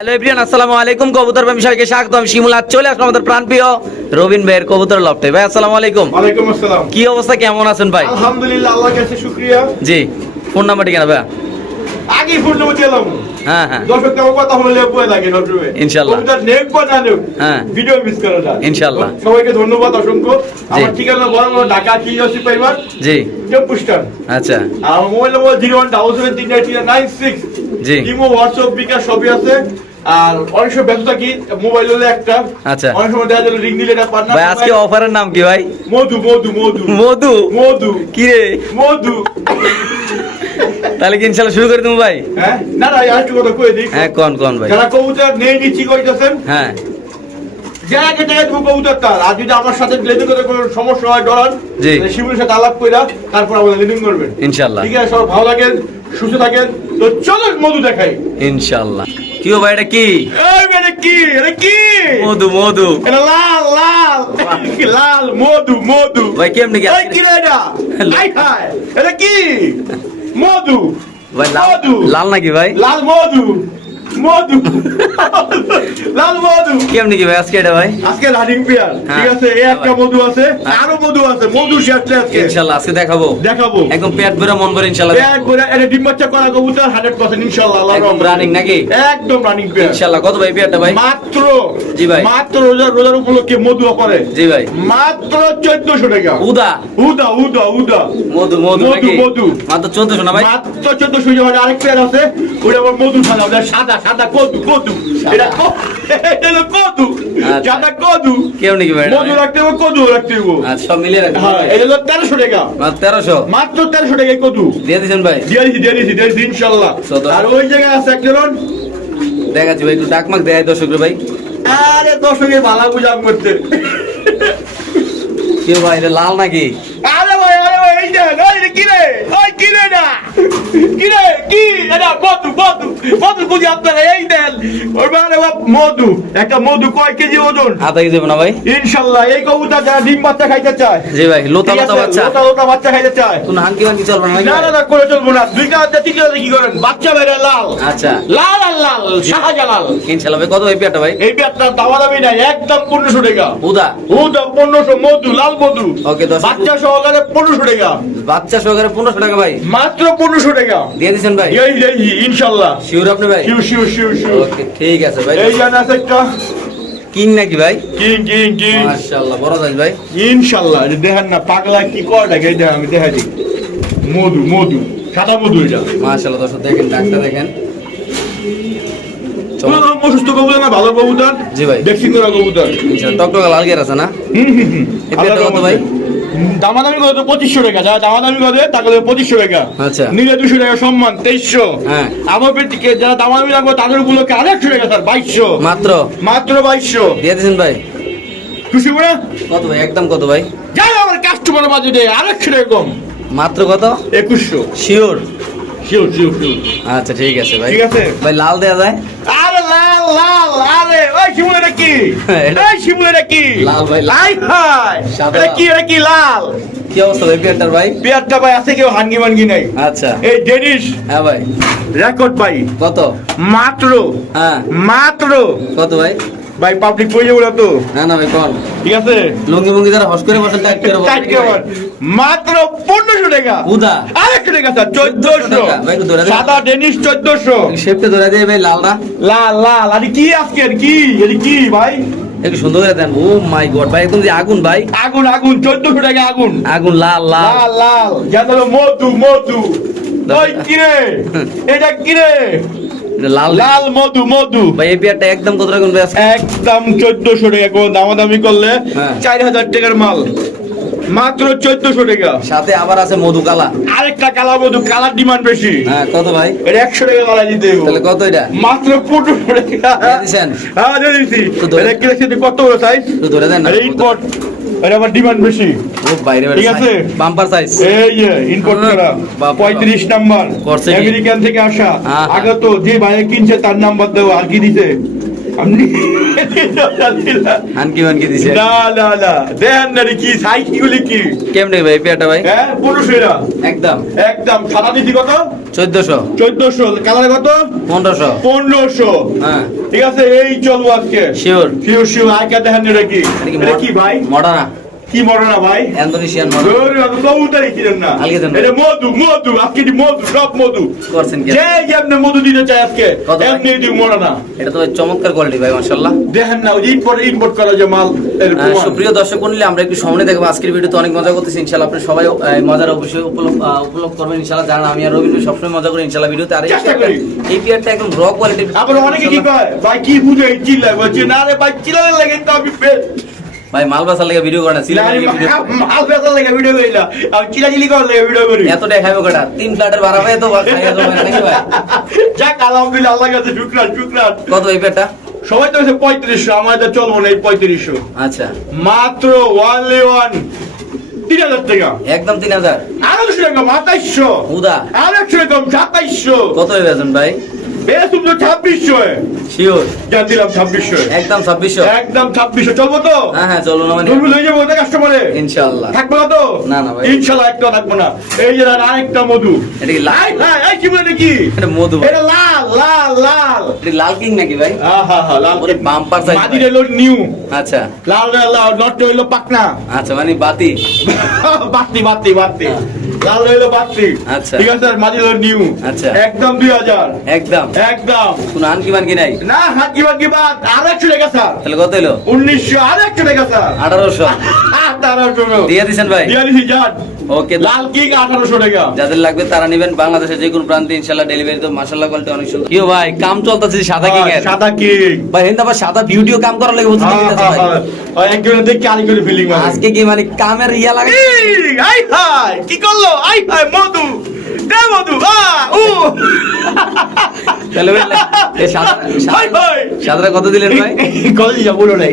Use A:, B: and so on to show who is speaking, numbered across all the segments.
A: Hello everyone আসসালামু আলাইকুম। কবুতর প্রেমী সবাইকে স্বাগত। আমি শিমুল আজ চলে আসলাম আমাদের প্রাণপ্রিয় রবিন ভাইয়ের কবুতর লফটে। ভাই আসসালামু আলাইকুম।
B: ওয়ালাইকুম আসসালাম।
A: কি অবস্থা? কেমন আছেন ভাই?
B: আলহামদুলিল্লাহ আল্লাহর কাছে শুকরিয়া।
A: জি ফোন নাম্বার ঠিকানা ভাই
B: আগে ফোন নম্বর দিলাম
A: হ্যাঁ হ্যাঁ।
B: দর্শক কেমন কথা হলে লেপুয়ে লাগে নটরুমে
A: ইনশাআল্লাহ।
B: কবিতার নেক বা না নেক
A: হ্যাঁ।
B: ভিডিও মিস করে না
A: ইনশাআল্লাহ।
B: সবাইকে ধন্যবাদ অসংখ্য। আমার ঠিকানা বড় বড় ঢাকা কিউসি পরিবার।
A: জি।
B: টেম্পু স্ট্যান্ড
A: আচ্ছা।
B: আর আমার mobile number zero one double seven তিন নাইন সিক্স।
A: জি।
B: ইমো হোয়াটসঅ্যাপ বিকাশ সবই আছে। আর অনেক সময় ব্যস্ত থাকি মোবাইল হলে একটা।
A: আচ্ছা।
B: অনেক সময় দেখা রিং দিলে এটা পার না
A: ভাই আজকে অফারের নাম কি ভাই?
B: মধু মধু মধু।
A: মধু?
B: মধু।
A: কি রে
B: মধু।
A: তাহলে কি শুরু করে দেবো ভাই?
B: হ্যাঁ? না না আর একটু কথা কয়ে দিই।
A: হ্যাঁ কোন কোন ভাই?
B: যারা কবুতর নেই নিচ্ছি কইতেছেন
A: হ্যাঁ।
B: যারা আগে টাকা দেবো কবুতর তার। আর যদি আমার সাথে লেনদেন করতে কোনো সমস্যা হয় ডলার
A: জি।
B: শিবিরের সাথে আলাপ কইরা তারপর আমাদের লেনদেন করবেন।
A: ইনশাল্লাহ
B: ঠিক আছে সব ভালো থাকেন সুস্থ থাকেন। তো চলো মধু দেখাই।
A: ইনশাল্লাহ কি ভাই এটা কি?
B: কি? এটা কি?
A: মধু মধু।
B: এটা লাল লাল। লাল মধু মধু।
A: ভাই কেমনি কি
B: কি রে এটা? এটা কি? মধু
A: ভাই লাল নাকি ভাই?
B: লাল মধু মধু। লাল মধু।
A: কেমনি কি ভাই আজকে এটা ভাই?
B: আজকে রানিং পেয়ার
A: হ্যাঁ।
B: ঠিক আছে? এই একটা মধু আছে আরও মধু আছে মধু শেষে আজকে।
A: ইনশাল্লাহ আজকে দেখাবো।
B: দেখাবো।
A: একদম পেট ভরে মন ভরে ইনশাল্লাহ
B: পেয়ার করে এটা ডিম বাচ্চা করা কবুতর 100% ইনশাআল্লাহ আল্লাহর রহমতে।
A: রানিং নাকি?
B: একদম রানিং পেয়ার
A: ইনশাল্লাহ কত ভাই পেয়ারটা ভাই?
B: মাত্র
A: জি ভাই।
B: মাত্র রোজার রোজার উপলক্ষে মধু অফারে।
A: জি ভাই।
B: মাত্র 1400 টাকা।
A: উদা।
B: উদা উদা উদা।
A: মধু মধু
B: মধু, মধু।
A: মাত্র চোদ্দশো না ভাই?
B: মাত্র 1400 টাকা। আরেক পেয়ার আছে ওটা আবার মধু সাদা সাদা সাদা কদু কদু। এটা এটা হলো কদু। সাদা কদু
A: কেউ নাকি ভাই
B: মধু
A: ভাই?
B: রাখতে হবে কদু রাখতে হবে
A: আচ্ছা সব মিলিয়ে রাখবেন
B: হ্যাঁ
A: ভাই।
B: এটা হলো 1300 টাকা
A: মাত্র তেরোশো
B: মাত্র 1300 টাকা কদু
A: দিয়ে দিচ্ছেন ভাই
B: দিয়ে দিছি দিয়ে দিছি দিয়ে দিছি ইনশাআল্লাহ আর ওই জায়গায় আছে একজন
A: দেখাচ্ছি ভাই একটু ডাকমাক দেয় দর্শক ভাই।
B: আরে দর্শকের ভালা বুঝাম করতে।
A: কেউ ভাই এটা লাল নাকি?
B: আরে ভাই আরে ভাই এই ওই রে, কি ওই কি রে না? কি রে কি? এটা মধু মধু। মধু বুঝি আপনারা এই দেন। ওর মানে মধু। একটা মধু কয় কেজি ওজন?
A: আধা কেজি না ভাই?
B: ইনশাল্লাহ এই কবুতর যারা ডিম বাচ্চা খাইতে চায়।
A: জি ভাই লোতা লোতা বাচ্চা।
B: লোতা লোতা বাচ্চা খাইতে চায়।
A: কোন হাঙ্কি বাঙ্কি চলবে না
B: না না করে চলবো না। দুই কাজ তিন কাজ কি করেন? বাচ্চা বেড়ে লাল।
A: আচ্ছা।
B: লাল আর লাল শাহজালাল।
A: ইনশাল্লাহ ভাই কত ভাই পেয়ারটা ভাই?
B: এই পেয়ারটার দামা দামি নাই একদম পনেরোশো টাকা।
A: উদা
B: দাম পনেরোশো মধু লাল মধু।
A: ওকে
B: বাচ্চা সহকারে পনেরোশো টাকা।
A: বাচ্চা সহকারে পনেরোশো টাকা ভাই।
B: মাত্র পনেরোশো টাকা।
A: দিয়ে দিচ্ছেন ভাই?
B: ইনশাল্লাহ।
A: শিওর আপনি ভাই?
B: শিউ শিউ শিউ শিউ
A: ওকে ঠিক আছে ভাই।
B: এই জানা আছে একটা।
A: কিং নাকি ভাই?
B: King king king.
A: মাশাআল্লাহ বড় সাইজ ভাই।
B: ইনশাল্লাহ এটা দেখেন না পাগলা কি করে এই দেখেন আমি দেখা দিই। মধু মধু সাদা মধু এটা।
A: মাশাআল্লাহ দর্শক দেখেন ডাকটা দেখেন।
B: অসুস্থ কবুতর না ভালো কবুতর।
A: জি ভাই।
B: ভ্যাকসিন করা কবুতর।
A: টকটকা লাল গের আছে না? পেয়ারটা কত ভাই?
B: দামাদামি পঁচিশশো টাকা যারা দামাদামি করে তাকে পঁচিশশো টাকা।
A: আচ্ছা।
B: নিলে দুশো টাকা সম্মান তেইশশো।
A: হ্যাঁ।
B: আমার পেটিকে যারা দামাদামি রাখব তাদের উপলক্ষে আরেকশো টাকা স্যার বাইশশো।
A: মাত্র?
B: মাত্র বাইশশো।
A: দিয়ে ভাই।
B: খুশি করে
A: কত ভাই? একদম কত ভাই?
B: যাই আমার কাস্টমার বাজেটে আরেকশো টাকা কম।
A: মাত্র কত?
B: একুশশো।
A: শিওর
B: শিওর শিওর শিওর
A: আচ্ছা ঠিক আছে ভাই।
B: ঠিক আছে।
A: ভাই লাল দেয়া যায়?
B: আরে ওই শিমুল এটা কি? এই শিমুল এটা কি?
A: লাল ভাই।
B: লাই হাই এটা। কি এটা কি লাল?
A: কি অবস্থা ভাই পেয়ারটার ভাই?
B: পেয়ারটা ভাই আছে কেউ হাঙ্গি মাঙ্গি নাই।
A: আচ্ছা।
B: এই ডেনিশ।
A: হ্যাঁ ভাই।
B: রেকর্ড ভাই।
A: কত?
B: মাত্র।
A: হ্যাঁ।
B: মাত্র।
A: কত ভাই?
B: ভাই পাবলিক পড়ে যাব তো।
A: না না ভাই কল।
B: ঠিক আছে?
A: লুঙ্গি মুঙ্গি যারা হস করে বসেন টাইট করে
B: টাইট কেমন মাত্র টাকা।
A: উদা
B: আরেকশো টাকা স্যার। সাদা ডেনিশ চোদ্দশো।
A: শেপটা ধরে ভাই লালটা।
B: লাল লাল। আরে কি আজকের কি? কি ভাই?
A: একটু সুন্দর করে দেন। ও মাই গড ভাই একদম আগুন ভাই।
B: আগুন আগুন চোদ্দশো টাকা আগুন।
A: আগুন লাল লাল।
B: লাল লাল। হলো মধু মধু। ওই কিরে? এটা কিরে?
A: লাল
B: লাল মধু মধু।
A: ভাই এই পেয়ারটা একদম কত রাখুন ভাই
B: একদম চোদ্দশো টাকা কোন দামাদামি করলে
A: হ্যাঁ।
B: চার হাজার টাকার মাল। মাত্র চোদ্দশো টাকা।
A: সাথে আবার আছে মধু কালা।
B: আরেকটা কালা মধু কালার ডিমান্ড বেশি।
A: হ্যাঁ কত ভাই?
B: এটা একশো টাকা কালা দিতে হইবো।
A: তাহলে কত এটা?
B: মাত্র পনেরোশো টাকা।
A: দিয়ে দিছেন?
B: হ্যাঁ দিয়ে
A: তো
B: এটা কি কত বড় সাইজ
A: একটু ধরে দেন না।
B: এটা ইম্পোর্ট ডিমান্ড বেশি।
A: ও বাইরে
B: ঠিক আছে।
A: বাম্পার সাইজ
B: এই যে ইম্পোর্ট করা।
A: বাপ রে
B: পঁয়ত্রিশ নাম্বার। আমেরিকান থেকে আসা।
A: হ্যাঁ, হ্যাঁ।
B: আগে তো যে বাইরে কিনছে তার নাম্বার দেওয়া আর কি দিছে। আপনি দিলাম।
A: মানকি দিছে।
B: না না না। দেন না রে কি সাইকি গুলি কি?
A: কেমনে ভাই পেয়ারটা ভাই?
B: হ্যাঁ পনেরোশো
A: একদম।
B: একদম। সাদা দিদি কত?
A: চোদ্দশো।
B: চোদ্দশো। কালার কত?
A: পনেরোশো।
B: পনেরোশো।
A: হ্যাঁ।
B: ঠিক আছে এই চলবো আজকে।
A: শিওর
B: শিওর শিওর আজকে দেখেন এটা কি এটা কি ভাই?
A: মডার্না
B: কি মরো না ভাই?
A: ইন্দোনেশিয়ান
B: বাবা, কবুতরই কিনেন না। এটা মধু মধু আজকে মধু সব মধু।
A: করছেন কি
B: যে যেমনি মধু দিতে চাই আজকে এমনি দিও মরো না
A: এটা তো চমৎকার কোয়ালিটি ভাই মাশাআল্লাহ।
B: দেখেন না ওই ইম্পোর্ট ইম্পোর্ট করা যে মাল।
A: সুপ্রিয় দর্শক মন্ডলী আমরা একটু সামনে দেখব আজকের ভিডিওতে অনেক মজা করতেছি ইনশাল্লাহ আপনি সবাই মজার অবশ্যই উপলভ আহ, করবেন ইনশাল্লাহ জানেন আমি আর রবীন্দ্র সবসময় মজা করি ইনশাল্লাহ ভিডিওতে। আর এই পেয়ারটা একদম র কোয়ালিটির
B: আবার অনেকে কি কয় ভাই কি বুঝে চিল্লায়? বলছে না রে ভাই চিল্লালে লাগে তো আমি ফেল
A: ভাই মাল লেগে ভিডিও করে না
B: মাল বেচার লাগে ভিডিও করি না। আমি চিলাচিলি করার লাগে ভিডিও করি।
A: এতটাই খাইবো কটা তিন প্লেটের ভাড়া পাই তো খাইয়া যাবে নাকি ভাই?
B: যাক আলহামদুলিল্লাহ আল্লাহ কাছে শুক্রান শুক্রান।
A: কত এই পেয়ারটা
B: সবাই তো পঁয়ত্রিশশো আমাদের চলবো না এই পঁয়ত্রিশশো।
A: আচ্ছা।
B: মাত্র ওয়ান ওয়ান তিন হাজার টাকা।
A: একদম তিন হাজার।
B: আড়াইশো টাকা মাতাইশশো
A: উদা
B: আড়াইশো টাকা সাতাইশশো।
A: কত হয়ে গেছেন ভাই?
B: বেশ তুমি তো ছাব্বিশশো
A: শিওর
B: যা দিলাম ছাব্বিশশো
A: একদম ছাব্বিশশো।
B: একদম ছাব্বিশশো চলবো তো?
A: হ্যাঁ হ্যাঁ চলো না মানে
B: ধরবো লয়ে যাব কাস্টমারে
A: ইনশাআল্লাহ।
B: থাকব না তো?
A: না, না ভাই।
B: ইনশাল্লাহ একটা থাকব না। এই যে আর আরেকটা মধু।
A: এটা কি লাল?
B: হাই হাই এই কি বলে কি?
A: এটা মধু
B: এটা লাল লাল লাল।
A: এটা লাল কিং নাকি ভাই?
B: আহা হা লাল
A: ওরে বাম্পার সাইজ
B: মাদি হলো নিউ।
A: আচ্ছা।
B: লাল লাল নট হইল পাকনা।
A: আচ্ছা মানে বাতি।
B: বাতি বাতি বাতি। লাল হইল বাতি
A: আচ্ছা।
B: ঠিক আছে মাঝে হলো নিউ
A: আচ্ছা।
B: একদম দুই হাজার।
A: একদম।
B: একদম।
A: কোন আনকি মানকি নাই?
B: না হাত কি বাদ কি বাদ। আর একশো টাকা স্যার।
A: তাহলে কত হলো?
B: উনিশশো আর একশো টাকা স্যার।
A: আঠারোশো।
B: আঠারোশো
A: দিয়ে দিছেন ভাই।
B: দিয়ে দিছি যান।
A: ওকে
B: লাল কিক আঠারোশো টাকা।
A: যাদের লাগবে তারা নেবেন বাংলাদেশের যে কোনো প্রান্তে ইনশাল্লাহ ডেলিভারি তো মাসাল্লাহ কোয়ালিটি অনেক সুন্দর। কিও ভাই কাম চলতেছে সাদা কিং এর
B: সাদা কিক।
A: ভাই হেন আবার সাদা ভিডিও কাম করার লাগে বুঝতে পারতেছ ভাই।
B: একজনে দেখি আরেকজনে ফিলিং মানে
A: আজকে কি মানে কামের ইয়া লাগে?
B: আই হাই কি করল? আই হাই মধু। দে মধু আ উ।
A: তাহলে কত দিলেন ভাই?
B: যা বলো নাই।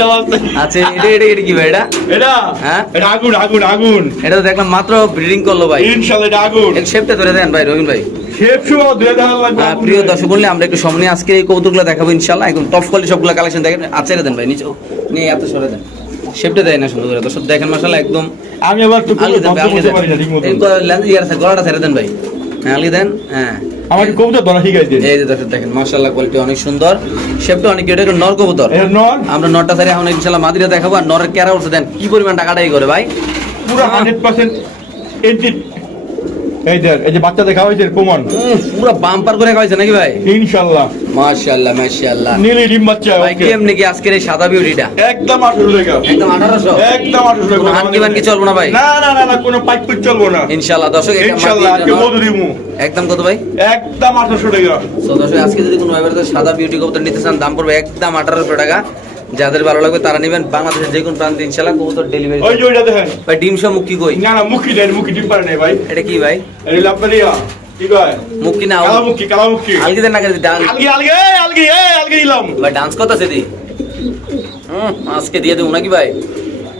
B: দেওয়া
A: আচ্ছা এটা এটা এটা কি ভাই এটা?
B: এটা?
A: হ্যাঁ?
B: এটা আগুন আগুন আগুন।
A: এটা তো দেখলাম মাত্র ব্রিডিং করল ভাই।
B: ইনশাআল্লাহ এটা আগুন।
A: এর শেপটা ধরে দেন ভাই রবিন ভাই। প্রিয় দর্শক বললে আমরা একটু সামনে আজকে এই কৌতুকগুলো দেখাবো ইনশাল্লাহ। একদম টপ কোয়ালিটি সবগুলো কালেকশন দেখেন। আচ্ছা দেন ভাই নিচে নিয়ে এত সরে দেন। শেপটা দেয় না সুন্দর করে। দর্শক দেখেন মাসাল্লাহ একদম
B: আমি আবার
A: গলাটা ছেড়ে দেন ভাই। হ্যাঁ আলগি দেন হ্যাঁ।
B: আমাকে কবুতর ধরা শিখাইছে
A: এই যে দর্শক দেখেন মাশাআল্লাহ কোয়ালিটি অনেক সুন্দর। শেপটা অনেক এটা নর কবুতর।
B: নর?
A: আমরা নরটা সারি এখন ইনশাআল্লাহ মাদিরা দেখাবো আর নরের ক্যারা উঠছে দেন কি পরিমাণ টাকাটাই করে ভাই?
B: পুরো হান্ড্রেড পার্সেন্ট এন্টি এই যে এই যে বাচ্চা দেখা প্রমাণ।
A: পুরো বাম্পার করে খাইছে নাকি ভাই?
B: ইনশাল্লাহ।
A: মাশাআল্লাহ মাশাআল্লাহ
B: নীলি ডিম বাচ্চা
A: ভাই
B: ওকে।
A: কি আজকের এই সাদা বিউটিটা?
B: একদম আঠারো টাকা।
A: একদম 1800
B: একদম আঠারো টাকা।
A: কোনো বানকি চলবো না ভাই?
B: না না না না কোনো পাইপ পাইপ চলবো না।
A: ইনশাআল্লাহ দর্শক এটা
B: আজকে মধু দিমু
A: একদম কত ভাই?
B: একদম আঠারোশো টাকা।
A: তো দর্শক আজকে যদি কোনো ভাইবার সাদা বিউটি কবুতর নিতে চান দাম পড়বে একদম আঠারোশো টাকা। যাদের ভালো লাগবে তারা নেবেন বাংলাদেশের যে কোনো প্রান্তে ইনশাআল্লাহ কবুতর ডেলিভারি
B: ওই যে ওইটা দেখেন।
A: ভাই ডিম সহ মুক্তি কই?
B: না না মুক্তি দেন মুক্তি ডিম পারে না ভাই।
A: এটা কি ভাই?
B: এটা ইয়া কি কয়?
A: মুক্তি না
B: কালা মুক্তি কালা মুক্তি
A: আলগি দেন না করে ডান্স
B: আলগি আলগি আলগি আলগি ইলাম
A: ভাই ডান্স কত আছে দি হুম, আজকে দিয়ে দেবো নাকি ভাই?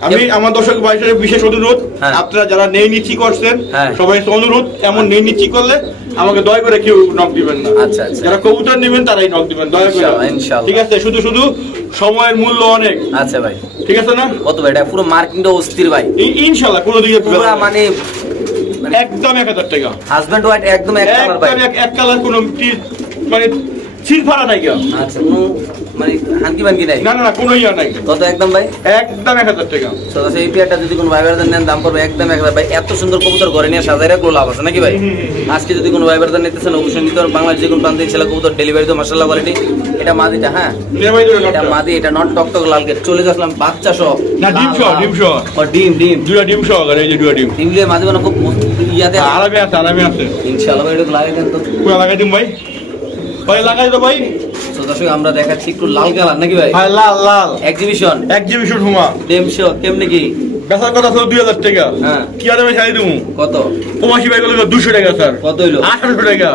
B: আমি আমার দর্শক ভাইদের বিশেষ অনুরোধ
A: হ্যাঁ।
B: আপনারা যারা নেই নিচ্ছি করছেন
A: হ্যাঁ।
B: সবাই অনুরোধ এমন নেই নিচ্ছি করলে আমাকে দয়া করে কেউ নক দিবেন না।
A: আচ্ছা, আচ্ছা।
B: যারা কবুতর নেবেন তারাই নক দিবেন দয়া করে। ঠিক আছে শুধু শুধু সময়ের মূল্য অনেক।
A: আচ্ছা ভাই।
B: ঠিক আছে না?
A: কত ভাই এটা পুরো মার্কিংটা অস্থির ভাই।
B: ইনশাআল্লাহ কোনো দিকে
A: পুরো মানে
B: একদম এক হাজার টাকা।
A: হাজব্যান্ড ওয়াইফ একদম এক কালার ভাই।
B: একদম এক- কালার কোনো মানে ছিল ফাড়া নাই কেউ।
A: আচ্ছা মানে হানকি বানকি নাই?
B: না না না কোনো ইয়া নাই।
A: কত একদম ভাই?
B: একদম এক হাজার টাকা।
A: তো সেই পেয়ারটা যদি কোনো ভাই নেন দাম পড়বে একদম এক হাজার। ভাই এত সুন্দর কবুতর ঘরে নিয়ে সাজাই রাখল লাভ আছে নাকি ভাই?
B: হুম, হুম, হুম।
A: আজকে যদি কোনো ভাই ভাইদের অবশ্যই নিতে পারেন। বাংলাদেশ যে কোনো প্রান্তে ছেলে কবুতর ডেলিভারি তো মাসাল্লাহ কোয়ালিটি এটা মাদিটা হ্যাঁ?
B: নিয়ে ভাই ধরে
A: এটা মাদি এটা নট টক টক লাল চলে যাচ্ছিলাম বাচ্চা সহ।
B: না, ডিম সহ, ডিম সহ।
A: ডিম ডিম।
B: দুটা ডিম সহকারে এই যে দুটা ডিম।
A: ডিম দিয়ে মাদি মানে খুব ইয়াতে
B: আরামে আছে আরামে আছে।
A: ইনশাআল্লাহ এটা লাগে দেন তো।
B: লাগাই দিম ভাই? ভাই লাগাই তো ভাই।
A: দর্শক আমরা দেখাচ্ছি একটু লাল কালার নাকি ভাই?
B: ভাই লাল লাল।
A: এক্সিবিশন
B: এক্সিবিশন হুমা।
A: ডেমশো কেমনে কি
B: বেচার কথা ছিল দুই হাজার টাকা।
A: হ্যাঁ।
B: কি আর আমি দেবো
A: কত?
B: ভাই দুশো টাকা স্যার।
A: কত হইল?
B: আঠারোশো টাকা।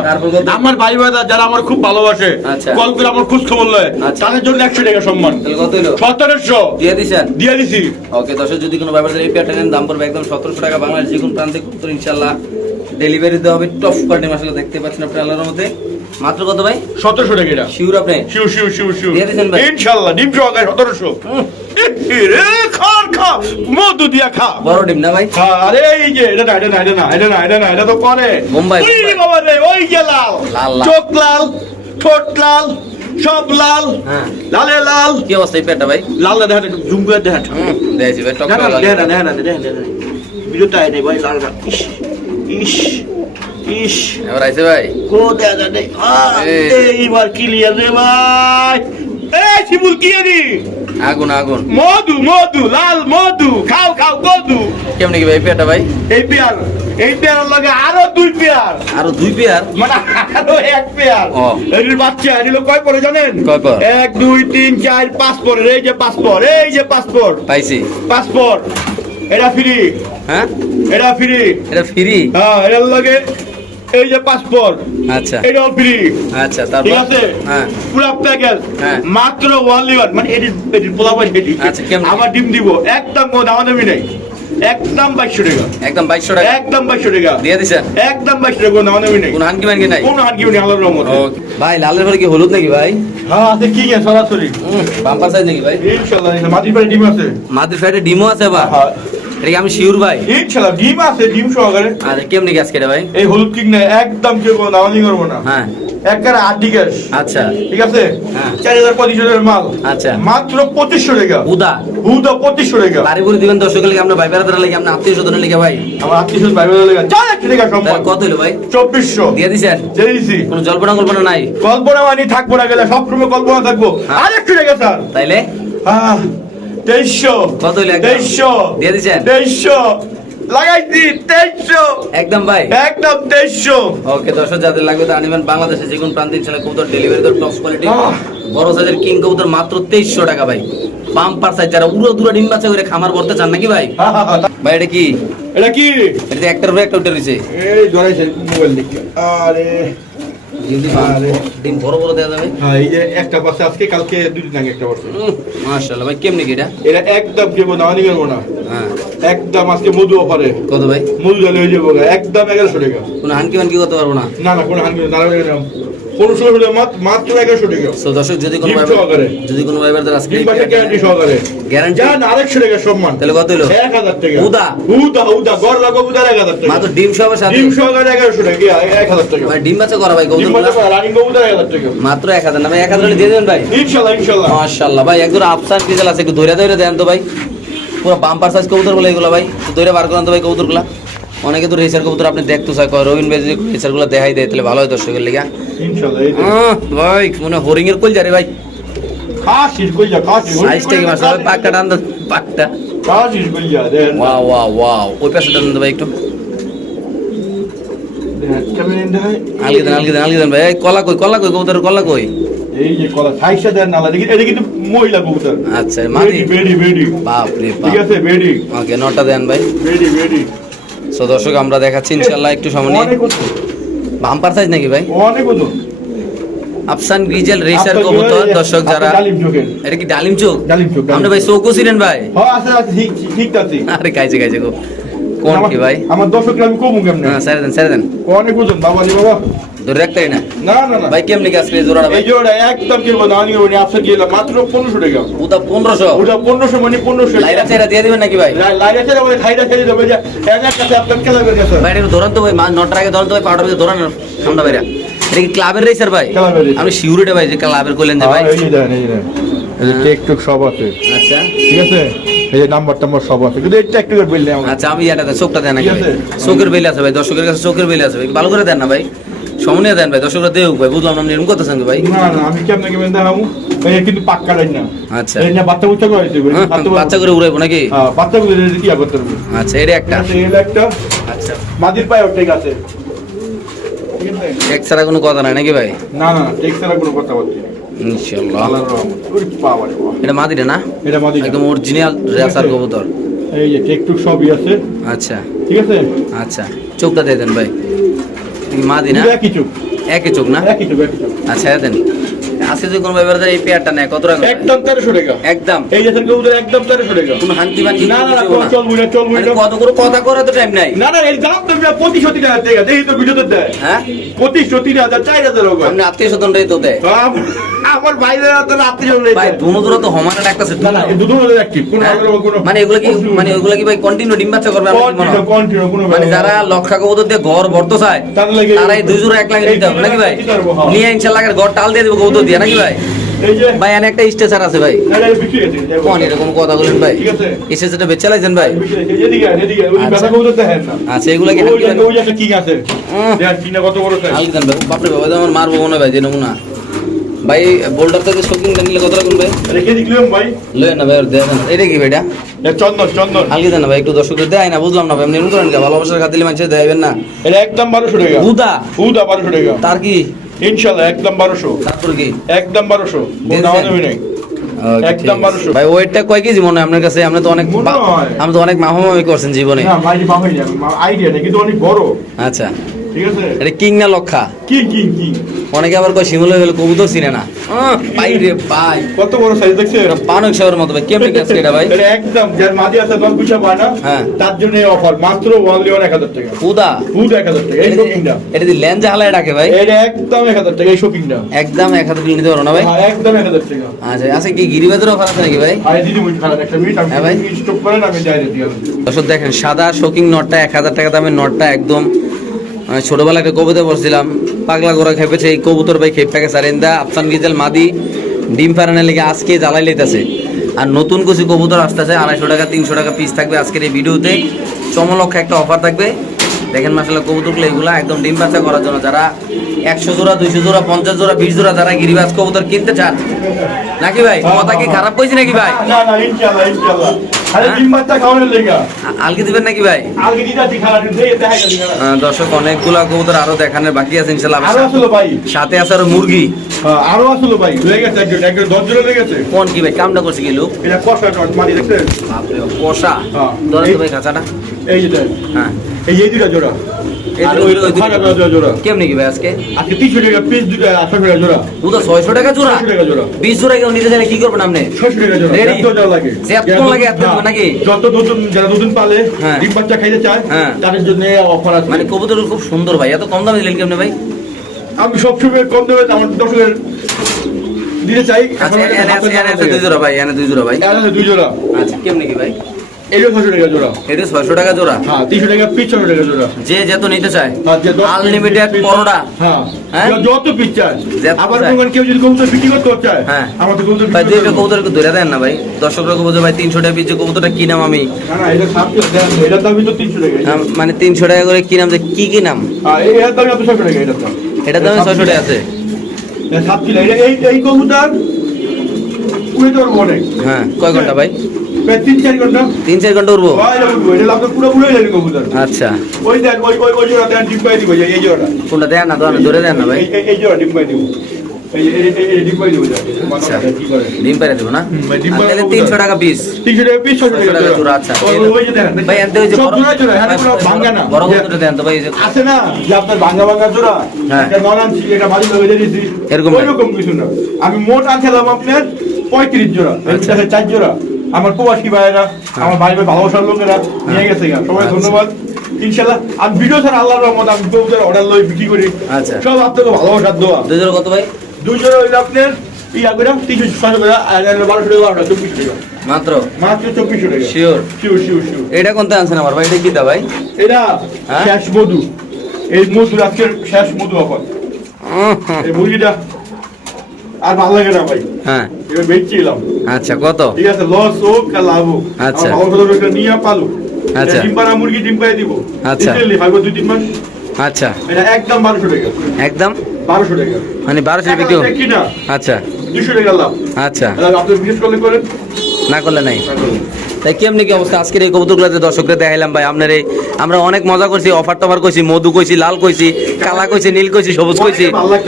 B: আমার ভাই ভাইরা যারা আমার খুব ভালোবাসে
A: আচ্ছা।
B: কল করে আমার খোঁজ খবর লয়
A: আচ্ছা।
B: তাদের জন্য একশো টাকা সম্মান।
A: কত হইল?
B: সতেরোশো।
A: দিয়ে দিছেন?
B: দিয়ে দিছি।
A: ওকে দর্শক যদি কোনো ব্যাপারে এই পেয়ারটা নেন দাম পড়বে একদম সতেরোশো টাকা। বাংলাদেশ যে কোনো প্রান্তে ইনশাল্লাহ ডেলিভারি দেওয়া হবে। টপ কোয়ালিটি মাসালা দেখতে পাচ্ছেন আপনার আল্লাহর মধ্যে মাত্র কত ভাই?
B: সতেরোশো টাকা এটা।
A: শিউর আপনি?
B: শিউ শিউ শিউ শিউ
A: দিয়ে ভাই?
B: ডিম সহকারে সতেরোশো।
A: হুম,
B: রে খান খা। মধু দিয়া খা।
A: বড় ডিম না ভাই?
B: আরে এই যে এটা না এটা না এটা না এটা না এটা না এটা তো করে
A: বোম্বাই,
B: ওই বাবা রে ওই যে লাল। চোখ লাল ঠোঁট লাল সব লাল।
A: হ্যাঁ।
B: লালে লাল।
A: কি অবস্থা এই পেটটা ভাই?
B: লাল দেখা জুম করে দেখা
A: ভাই টক
B: ভিডিওটা নেই ভাই লাল। ইস ইস। ইস।
A: এবার আইছে ভাই।
B: নেই। এইবার ক্লিয়ার রে ভাই। এই শিবুল কি আনি
A: আগুন আগুন।
B: মধু মধু লাল মধু খাও খাও মধু।
A: কেমনি কি ভাই পেটটা ভাই?
B: এই পেয়ার এই পেয়ার লাগে আরও দুই পেয়ার।
A: আরও দুই পেয়ার?
B: মানে আরও এক পেয়ার।
A: ও।
B: এটির বাচ্চা এগুলো কয় পরে জানেন?
A: কয় পর?
B: এক দুই তিন চার পাঁচ পর এই যে পাঁচ পর এই যে পাঁচ পর।
A: পাইছি।
B: পাঁচ পর। এটা ফ্রি
A: হ্যাঁ?
B: এটা ফ্রি
A: এটা ফ্রি
B: হ্যাঁ এটার লাগে এই যে পাঁচ পর
A: আচ্ছা
B: এটাও ফ্রি
A: আচ্ছা
B: ঠিক আছে?
A: হ্যাঁ।
B: পুরো প্যাকেজ
A: হ্যাঁ।
B: মাত্র ওয়ান লিভার মানে এটি এটি পোলাপাই এটি
A: আচ্ছা?
B: আবার ডিম দিব। একদম কোনো দামা দামি নাই। একদম বাইশশো টাকা।
A: একদম বাইশশো টাকা?
B: একদম বাইশশো টাকা।
A: দিয়ে দিছেন
B: একদম বাইশশো টাকা কোনো দামা নেই।
A: কোন হানকি মানকি নাই?
B: কোন হানকি উনি আল্লাহর রহমতে।
A: ভাই লালের পরে কি হলুদ নাকি ভাই?
B: হ্যাঁ আছে কি সরাসরি।
A: বাম্পার সাইজ নাকি ভাই?
B: ইনশাআল্লাহ মাটির ডিম আছে।
A: মাটির ফ্যাটে ডিমও আছে বা
B: হ্যাঁ।
A: এটা কি আমি শিউর ভাই?
B: ইনশাআল্লাহ ডিম আছে ডিম সহকারে।
A: আর কেমনি গ্যাস কেটে ভাই?
B: এই হলুদ কিক না একদম কেউ কোনো দামানি করব না।
A: হ্যাঁ।
B: একবারে আড্ডি গ্যাস
A: আচ্ছা।
B: ঠিক আছে?
A: হ্যাঁ।
B: চার হাজার মাল।
A: আচ্ছা।
B: মাত্র পঁচিশশো টাকা।
A: উদা
B: হুদা পঁচিশশো টাকা।
A: বাড়ি করে দিবেন দর্শকের লেগে আমরা ভাই বেড়াতে লেগে আমরা আত্মীয় স্বজনের লেগে ভাই?
B: আমার আত্মীয় স্বজন ভাই লেগে। একশো টাকা
A: কত হলো ভাই?
B: চব্বিশশো।
A: দিয়ে দিছেন
B: দিয়ে দিছি।
A: কোনো জল্পনা কল্পনা নাই?
B: কল্পনা মানি থাকব না গেলে সব সময় কল্পনা থাকব।
A: হ্যাঁ।
B: আর একশো টাকা স্যার।
A: তাইলে?
B: আহ, তেইশশো
A: কত
B: তেইশশো
A: দিয়ে দিছেন?
B: তেইশশো। লাগাইছি তেইশশো।
A: একদম ভাই।
B: একদম তেইশশো।
A: ওকে দর্শক যাদের লাগবে তা আনিবেন বাংলাদেশে যে কোনো প্রান্তিক ছেলে কবুতর ডেলিভারি তো টপ কোয়ালিটি বড় সাইজের কিং কবুতর মাত্র তেইশশো টাকা ভাই। পাম্পার সাইজ যারা উড়ো দূরা ডিম বাচ্চা করে খামার করতে চান নাকি ভাই। ভাই এটা কি?
B: এটা কি?
A: এটা একটার উপরে একটা উঠে রয়েছে।
B: এই ধরাইছে মোবাইল দেখে আরে।
A: যদি
B: আরে।
A: ডিম বড় বড় দেওয়া যাবে?
B: হ্যাঁ এই যে একটা পাশে আজকে কালকে দুদিন আগে একটা পাশে
A: মাশাআল্লাহ ভাই কেমনি কি এটা?
B: এটা একদম কেবো দামানি করব না।
A: হ্যাঁ।
B: একদম আজকে মধু অফারে।
A: কত ভাই?
B: মধু জালে হয়ে যাব একদম এগারোশো টাকা।
A: কোনো হানকি মানকি করতে পারব না?
B: না না কোনো হানকি নারায়ণ মাত্র- মাত্র এগারোশো টাকা।
A: তো দর্শক যদি কোনো
B: সহকারে।
A: যদি কোনো ভাই বারদার আজকে
B: গ্যারান্টি সহকারে।
A: গ্যারান্টি
B: যান আরেকশো টাকা সম্মান।
A: তাহলে কত হলো?
B: এক হাজার টাকা।
A: উদা।
B: উদা উদা গড় লাগো উদার এক হাজার টাকা।
A: মাত্র ডিম সহ সাথে
B: ডিম সহকারে এগারোশো টাকা এক হাজার টাকা?
A: ভাই ডিম বাচ্চা করা ভাই
B: ডিম বাচ্চা রানিং কবুতর এক হাজার টাকা।
A: মাত্র এক হাজার না এক হাজার দিয়ে দেবেন ভাই?
B: ইনশাল্লাহ ইনশাল্লাহ।
A: মাশাআল্লাহ ভাই একদম আফসান ডিজেল আছে একটু ধরে ধরে দেন তো ভাই। পুরো বাম্পার সাইজ কবুতর বলে এগুলো ভাই ধরে বার করেন তো ভাই কবুতরগুলো। অনেকে তো রেসার কবুতর আপনি দেখতে চায় কয় রবিন ভাই যদি রেসারগুলো দেখাই দেয় তাহলে ভালো হয় দর্শকের লেগে। ভাই মনে হরিং এর কল যারে ভাই। সাইজটা কি পাকটা টান পাকটা।
B: খাসির
A: ওয়াও ওয়াও ওয়াও ওই পাশে টান ভাই একটু।
B: দেন কেমন দেন
A: আলগে দেন আলগে দেন ভাই। কলা কই কলা কই কবুতর কলা কই?
B: এই যে কলা সাইজটা দেন না দেখি এটা কিন্তু মহিলা কবুতর।
A: আচ্ছা মাদি
B: বেডি বেডি
A: বাপ রে
B: ঠিক আছে বেডি।
A: ওকে নটা দেন ভাই।
B: বেডি বেডি।
A: সো দর্শক আমরা দেখাচ্ছি ইনশাল্লাহ একটু সামনে বাম্পার সাইজ নাকি ভাই?
B: অনেক ওজন।
A: আফসান গ্রিজেল রেসার কবুতর। দর্শক যারা এটা কি ডালিম চোখ?
B: ডালিম চোখ
A: আমরা ভাই চোখও ছিলেন ভাই?
B: হ্যাঁ আছে আছে ঠিক ঠিক আছে।
A: আরে কাইছে কাইছে গো। কোন কি ভাই?
B: আমার দর্শক আমি কমু কেমনে?
A: হ্যাঁ স্যার দেন স্যার দেন।
B: অনেক ওজন বাবা বাবা।
A: ধরে রাখতেই না?
B: না না না।
A: ভাই কেমনি গাছ রে জোড়াটা ভাই?
B: জোড়া একদম কিনবো না আমি উনি আপসে গেলাম মাত্র পনেরোশো টাকা
A: ওটা পনেরোশো?
B: ওটা পনেরোশো মানে পনেরোশো
A: লাইরা চেরা দিয়ে দিবেন নাকি ভাই?
B: লাইন আছে বলে খাইটা খেয়ে দেবে যে এক এক কাছে আপনার খেলা করে গেছে
A: ভাই এটা ধরান তো ভাই নটার আগে ধরান তো ভাই পাউডার দিয়ে ধরান ঠান্ডা বাইরা। এটা কি ক্লাবের রেসার ভাই? আমি শিউরিটে ভাই যে ক্লাবের কইলেন যে ভাই।
B: এই যে এই যে এই যে
A: হ্যাঁ।
B: টেক টুক সব আছে।
A: আচ্ছা।
B: ঠিক আছে? এই যে নাম্বার টাম্বার সব আছে। কিন্তু এটা একটু করে বললে আমার
A: আচ্ছা আমি এটা চোখটা দেন নাকি ভাই। চোখের বেল আছে ভাই দর্শকের কাছে চোখের বেল আছে ভাই। ভালো করে দেন না ভাই? সমনে দেন ভাই দর্শকরা দেউ ভাই বুঝলাম না এরকম করতেছেন কি ভাই।
B: না না আমি কেমন কেমন দেখাবো? এই কিন্তু পাক্কা লাইন না।
A: আচ্ছা।
B: এই না বাচ্চা বুচ্চা করে
A: হ্যাঁ, বাচ্চা করে উড়াইবো নাকি?
B: হ্যাঁ বাচ্চা করে কি করতে পারব
A: আচ্ছা এটা একটা।
B: এই একটা।
A: আচ্ছা।
B: মাদির পায়ে ঠিক আছে।
A: এক ছাড়া কোনো কথা নাই নাকি ভাই?
B: না না টেক ছাড়া কোনো কথা বলছি
A: ইনশাআল্লাহ।
B: আল্লাহর রহমত। ওরে বাবা রে বাবা।
A: এটা মাদিরে না?
B: এটা মাদির
A: একদম অরিজিনাল রেসার কবুতর।
B: এই যে টেক টুক সবই আছে।
A: আচ্ছা।
B: ঠিক আছে?
A: আচ্ছা। চোখটা দিয়ে দেন ভাই। মাদি না
B: একই চোখ।
A: একই চোখ না?
B: একই চোখ একই চোখ।
A: আচ্ছা দেন। আজকে যদি কোনো ব্যাপারে এই পেয়ারটা নেয় কত টাকা?
B: একদম টাকা।
A: একদম।
B: এই জাতের কবুতর একদম তেরোশো টাকা।
A: কোনো হান্তি বান্তি
B: না না না
A: কিছু না।
B: চলবো না চলবো না
A: কত করে কথা তো টাইম নাই।
B: না না এই দাম তো টাকা দেখি তো ভিডিওতে দেয়।
A: হ্যাঁ? আপনি আত্মীয় স্বজনরাই তো দেয়।
B: আমার বাইরে তো চলে
A: ভাই দুনো তো হমানে ডাকতেছে
B: না না কোনো
A: হ্যাঁ?
B: কোনো
A: মানে এগুলো কি মানে এগুলো কি ভাই কন্টিনিউ ডিম বাচ্চা করবে
B: কন্টিনিউ কন্টিনিউ কোনো
A: মানে যারা। লক্ষা কবুতর দিয়ে ঘর ভরত চায়
B: তাদের লাগে-
A: তারা এই দুই জোড়া এক লাখে দিতে হবে নাকি ভাই?
B: হ্যাঁ।
A: নিয়ে ইনশাল্লাহ ঘর টাল দিয়ে দেবো কবুতর দিয়ে। নাকি ভাই? ভাই এনে একটা স্টেচার আছে ভাই। কোন এরকম কথা বলেন ভাই? বেচে লাইছেন ভাই? আচ্ছা। আচ্ছা এগুলো কি বাপরে বাবা আমার মারবো মনে ভাই যে নমুনা। ভাই বোল্ডার থেকে নিলে কত রাখুন ভাই?
B: রেখে দিলাম ভাই।
A: লয়ে না ভাই এটা কি
B: এ চন্দন, চন্দন।
A: হালকা দেন না ভাই একটু দর্শকদের দেয় না বুঝলাম না ভাই এমনি করেন ভালোবাসার খাতিলে মানুষের দেবেন না।
B: এটা একদম 1200 টাকা।
A: বুদা
B: উদা 1200 টাকা।
A: তার কি?
B: ইনশাল্লাহ, একদম
A: বারোশো
B: একদম 1200 কোনো
A: দিয়েছেন?
B: দামা নেই। একদম
A: ঠিক আছে।
B: 1200
A: ভাই ওয়েটটা কয় কেজি মনে আপনার কাছে আপনি তো অনেক তো অনেক করছেন জীবনে।
B: কিন্তু অনেক বড়।
A: আচ্ছা।
B: ঠিক আছে?
A: এটা কিং না লক্ষা?
B: কি, কি, কি?
A: অনেকে আবার কয় শিমুল হয়ে গেলে কবুতর চিনে না। ভাই রে ভাই।
B: কত বড় সাইজ দেখছে?
A: এটা পানক মতো ভাই কেমনি কি আজকে এটা ভাই?
B: এটা একদম যার মাঝে আছে দশ পয়সা পায় না
A: হ্যাঁ।
B: তার জন্য অফার মাত্র ওয়ানলি এক হাজার টাকা।
A: উদা?
B: ফুড এক হাজার টাকা এই শপিংটা
A: এটা দি ল্যাঞ্জা হালায় ডাকে ভাই?
B: এটা একদম এক হাজার টাকা এই শপিংটা
A: একদম এক হাজার কিলো নিতে পারো না ভাই?
B: হ্যাঁ, একদম এক হাজার টাকা।
A: আচ্ছা আছে কি গিরিবাজের অফার আছে নাকি ভাই?
B: আর দিদি মুই খারাপ একটা মিনিট আমি
A: হ্যাঁ ভাই।
B: স্টপ করেন আমি যাই
A: দর্শক দেখেন সাদা শোকিং নটটা এক হাজার টাকা দামের নটটা একদম ছোটবেলায় একটা পড়ছিলাম, পাগলা গোড়া খেপেছে, এই কবুতর ভাই খেপ খেপটাকে সারেন্দা আফসান গিজেল, মাদি, ডিম ফারানের লেগে আজকে জ্বালাই লইতেছে। আর নতুন কিছু কবুতর আসতেছে, আড়াইশো টাকা, তিনশো টাকা পিস থাকবে আজকের এই ভিডিওতে। চমলক্ষ একটা অফার থাকবে। দেখেন মাসাল্লাহ কবুতরগুলো এগুলো একদম ডিম বাচ্চা করার জন্য। যারা একশো জোড়া, দুইশো জোড়া, পঞ্চাশ জোড়া, বিশ জোড়া যারা গিরিবাজ কবুতর কিনতে চান, নাকি ভাই? কথা কি খারাপ কইছি নাকি ভাই? আলগি দিবেন নাকি ভাই? দর্শক অনেকগুলা কবুতর আরও দেখানোর বাকি আছে ইনশাল্লাহ সাথে আছে আরও মুরগি।
B: আরও আসলো ভাই। লেগে গেছে একজন একজন দশ জন লেগে গেছে।
A: কোন কি ভাই? কামটা করছে কি লোক?
B: এটা কষা টট মারি দেখছেন?
A: বাপরে কষা?
B: হ্যাঁ।
A: ধরেন তো
B: এই-
A: ভাই কাঁচাটা
B: এই যে
A: হ্যাঁ।
B: এই এই দুটা জোড়া।
A: এই
B: আর
A: দুটো,
B: ওই
A: ওই দুটো, ওই দুটো।
B: খারাপ জোড়া। জোড়া
A: কেমনি কি ভাই আজকে?
B: আজকে তিনশো টাকা পিস দুটা আটশো টাকা জোড়া।
A: দুটো ছয়শো টাকা জোড়া?
B: টাকা জোড়া।
A: বিশ জোড়া কেউ নিতে চাইলে কি করবেন আপনি
B: ছয়শো টাকা জোড়া।
A: Ready?
B: এত জোড়া লাগে।
A: লাগে, নাকি?
B: যত নতুন যারা নতুন পালে। ডিম বাচ্চা খাইতে চায়। তাদের জন্য অফার আছে।
A: মানে কবুতর খুব সুন্দর ভাই। এত কম দামে দিলেন কেমনে ভাই?
B: আমি সবসময় কম দেবে আমার দর্শকের দিতে চাই।
A: আচ্ছা এনে এনে দুই জোড়া ভাই এনে দুই জোড়া ভাই।
B: আছে দুই জোড়া।
A: আচ্ছা কেমনি কি ভাই?
B: এইটা ছয়শো টাকা জোড়া।
A: এটা ছয়শো টাকা জোড়া?
B: হ্যাঁ তিনশো টাকা পিস ছশো টাকা জোড়া।
A: যে যেত নিতে চায় আনলিমিটেড পরোটা।
B: হ্যাঁ
A: হ্যাঁ?
B: যত পিস চায়। আবার
A: চায়।
B: কেউ যদি কবুতর বিক্রি করতে চায়
A: হ্যাঁ।
B: আমার কবুতর
A: ভাই
B: বিক্রি
A: দুইটা
B: করতে
A: কবুতর একটু ধরে দেন না ভাই। দর্শকরা কবুতর ভাই তিনশো টাকা পিস যে কবুতরটা কি আমি?
B: না না এটা সাতশো দেন এটার দামই তো তিনশো টাকা।
A: মানে তিনশো টাকা করে কি নাম যে কি কি নাম?
B: হ্যাঁ এটার দামই ছয়শো টাকা এটার দাম।
A: এটার দামে ছয়শো টাকা আছে।
B: সাত কিলো এই এই কবুতর উড়ে তো অনেক।
A: হ্যাঁ কয় ঘণ্টা ভাই?
B: তিন চার ঘণ্টা।
A: তিন চার ঘণ্টা উঠবো
B: হয়
A: আচ্ছা।
B: ওই দেন ওই ওই ওই জোড়া দেন ডিম পাই দিব এই জোড়াটা।
A: কোনটা দেন না আমি ধরে দেন না ভাই।
B: এই জোড়া ডিম পাই দিব। ডিম।
A: আচ্ছা। পেরে দেবো না। তিনশো টাকা পিস
B: তিনশো টাকা পিস ছশো টাকা জোড়া
A: আচ্ছা।
B: ওই- ওই যে দেখেন
A: ভাই এনতে ওই যে
B: সব
A: বড়-
B: জোড়া জোড়া এখানে কোনো ভাঙ্গা না।
A: বড় কবুতরটা দেন তো ভাই
B: আছে না যে আপনার ভাঙ্গা ভাঙ্গা জোড়া
A: হ্যাঁ।
B: এটা দিয়েছি।
A: এরকম
B: কিছু না। আমি মোট আনছিলাম আপনার পঁয়ত্রিশ জোড়া
A: আচ্ছা।
B: চার জোড়া। আমার প্রবাসী ভাইয়েরা আমার ভাই ভাই ভালোবাসার লোকেরা নিয়ে গেছে সবাই
A: আচ্ছা।
B: ধন্যবাদ। আমি ভিডিও ছাড়া আল্লাহর রহমত আমি কবুতর অর্ডার লই বিক্রি করি।
A: আচ্ছা।
B: সব আপনাকে ভালোবাসার দোয়া।
A: কত ভাই?
B: হইলে আপনার ইয়া করে তিনশো ছশো টাকা আর বারোশো টাকা বারোশো চব্বিশশো টাকা।
A: মাত্র?
B: মাত্র চব্বিশশো টাকা।
A: শিওর
B: শিওর শিওর শিওর
A: এটা কোনটা আনছেন আমার ভাই? এটা কি দা ভাই?
B: এটা
A: হ্যাঁ?
B: শেষ মধু। এই মধু আজকের শেষ মধু এই মুরগিটা আর ভালো লাগে না ভাই।
A: হ্যাঁ।
B: এবার বেচছিলাম
A: আচ্ছা কত?
B: ঠিক আছে লস হোক আর লাভ হোক।
A: আচ্ছা।
B: ভালো করে নিয়ে পালো।
A: আচ্ছা।
B: ডিম পাড়া মুরগি ডিম পাই দিব।
A: আচ্ছা।
B: হয়তো দুই তিন মাস।
A: আচ্ছা।
B: এটা একদম বারোশো টাকা।
A: একদম?
B: বারোশো টাকা।
A: মানে বারোশো বিক্রি
B: এক হাজার টাকা কিনা?
A: আচ্ছা।
B: দুশো টাকা লাভ।
A: আচ্ছা।
B: আপনি বিজনেস করলে করেন।
A: না করলে নাই। তাই কেমনি কি অবস্থা? আজকের এই কবুতরগুলোতে দর্শকদের দেখাইলাম ভাই আপনার এই আমরা অনেক মজা করছি অফার টফার কইছি মধু কইছি লাল কইছি কালা কইছি নীল কইছি সবুজ কইছি।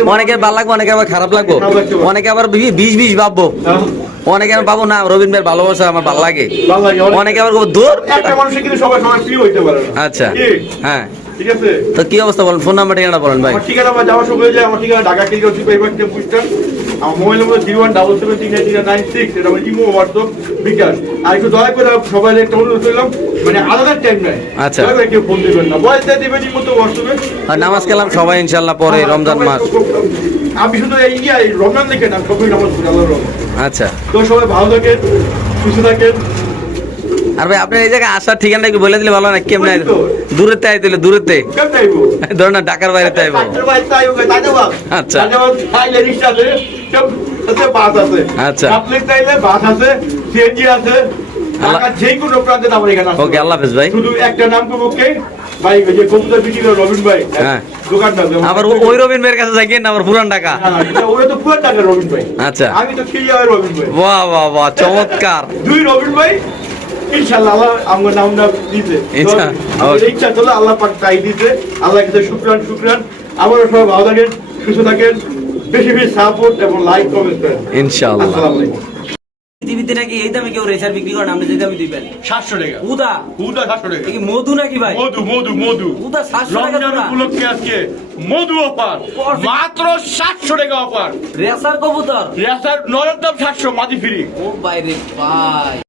A: অনেকে ভালো লাগবে অনেকে আবার খারাপ লাগবো।
B: পারে।
A: অনেকে আবার বিষ বিষ ভাববো।
B: হ্যাঁ,
A: অনেকে আমি পাবো না রবীন্দ্র ভাইয়ের ভালোবাসা আমার ভালো লাগে।
B: অনেক-
A: আবার দূর!
B: একটা মানুষের কিন্তু সবাই সবাই প্রিয় হইতে পারে
A: আচ্ছা হ্যাঁ।
B: ঠিক আছে?
A: তো কি অবস্থা বলেন? ফোন নাম্বার ঠিকানা বলেন ভাই।
B: ঠিকানা বা যাওয়ার সময় যায় আমার ঠিকানা ঢাকা হচ্ছে স্ট্যান্ড। আমার mobile number zero one double seven তিন তিন নাইন সিক্স এটা আমার ইমো হোয়াটসঅ্যাপ বিকাশ। আর একটু দয়া করে সবাই একটা অনুরোধ করলাম মানে আলাদা টাইম নাই।
A: আচ্ছা।
B: দয়া করে কেউ ফোন দিবেন না। বয়স দিয়ে দিবেন মতো হোয়াটসঅ্যাপে।
A: আর নামাজ কালাম সবাই ইনশাল্লাহ পরে রমজান মাস।
B: আমি শুধু এই রমজান দেখে না সবই নামাজ।
A: আচ্ছা।
B: তো সবাই ভালো থাকেন সুস্থ থাকেন।
A: আর ভাই আপনার এই জায়গায় আসার ঠিকানা একটু বলে দিলে ভালো না কেমন। দূরেতে। আইতেলে দূরেতে ধর না ঢাকার বাইরে
B: আচ্ছা। বাস আছে।
A: আচ্ছা।
B: কাপলিক চাইলে বাস আছে সিএনজি আছে যে কোনো প্রান্তে আমার এখানে আসতে
A: ওকে আল্লাহ হাফেজ ভাই।
B: শুধু একটা নাম করব কে? ভাই ওই যে কবুতর বিক্রি করে রবিন ভাই
A: হ্যাঁ। আবার ওই রবিন ভাইয়ের কাছে যাই না আবার পুরান ঢাকা।
B: ওরা তো পুরো টাকা রবিন ভাই।
A: আচ্ছা।
B: আমি তো খেয়ে যাবে রবিন ভাই।
A: বাহ বাহ বাহ চমৎকার।
B: দুই রবিন ভাই ইনশাআল্লাহ আল্লাহ আমার নাম নাম দিতে ইচ্ছা আল্লাহ পাক তাই দিতে। আল্লাহ কাছে শুক্রান শুক্রান। আমারও সবাই ভালো থাকেন সুস্থ থাকেন। বেশি বেশি সাপোর্ট এবং লাইক কমেন্ট করেন
A: ইনশাআল্লাহ।
B: আসসালামু আলাইকুম।
C: পৃথিবীতে নাকি এই দামে কেউ রেসার বিক্রি করেন আপনি যে দামে দিবেন।
B: সাতশো টাকা।
C: উদা
B: উদা সাতশো টাকা।
C: কি মধু নাকি ভাই?
B: মধু মধু মধু।
C: উদা সাতশো টাকা
B: উপলক্ষে আজকে মধু অফার। মাত্র সাতশো টাকা অফার।
C: রেসার কবুতর।
B: রেসার নরের দাম সাতশো মাদি ফ্রি।
C: ও বাইরে ভাই।